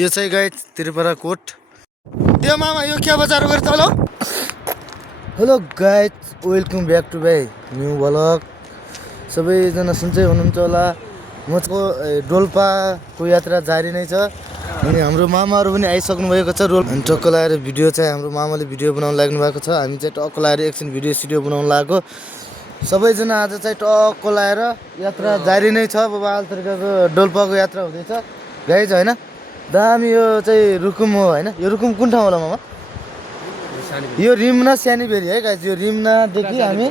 यो चाहिँ guys Tripura coat त्यो मामा यो क्या बजार गरेर चलो। Hello guys welcome back to भाइ न्यू ब्लग। सबैजना सुन्छै हुनुहुन्छ होला। म चाहिँ डोल्पाको यात्रा जारी नै छ अनि हाम्रो मामाहरू पनि आइसक्नु भएको छ। अनि टक्क लगाएर भिडियो चाहिँ हाम्रो मामाले भिडियो बनाउन लाग्नु भएको छ। हामी चाहिँ टक्क लगाएर एकछिन भिडियो सिडियो बनाउन लागेको। सबैजना आज चाहिँ टक्क लगाएर यात्रा जारी नै छ। बाबा आल्तर्काको डोल्पाको यात्रा हुँदैछ गाइज होइन। दामी यो चाहिँ रुकुम हो होइन। यो रुकुम कुन ठाउँ होला मामा? यो रिमना सानीभेरी है गाइज। यो रिमनादेखि हामी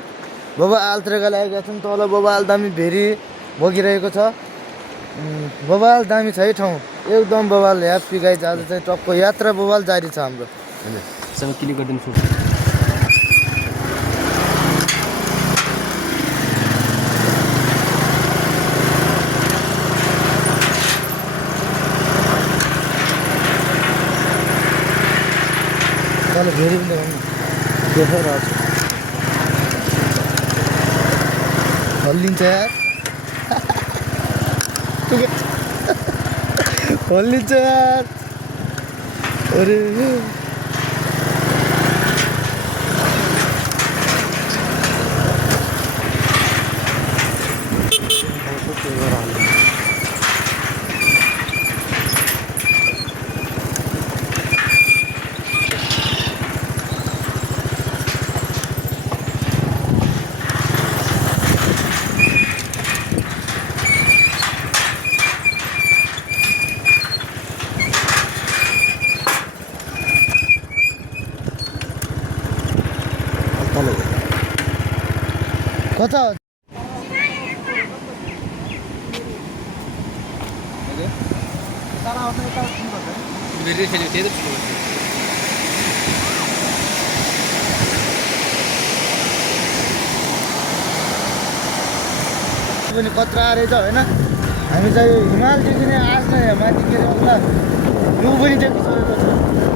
बाबा आल्तर्का लागेका छौँ। तल बाबा आल दामी भेरी बगिरहेको छ। बबाल दामी छ है ठाउँ एकदम बबाल ह्याप्पी गाइज। आज चाहिँ टक्क यात्रा बबाल जारी छ हाम्रो। सब क्लिक गरिदिनु छु। तल भेरी पनि देखाइरहेको छु। हल्लिन्छ यार हल्लिन्छ यार। अरे कता पनि कत्रा रहेछ होइन। हामी चाहिँ हिमालदेखि नै आज नै माथि के अरे उता यो पनि देखिसकेको छ।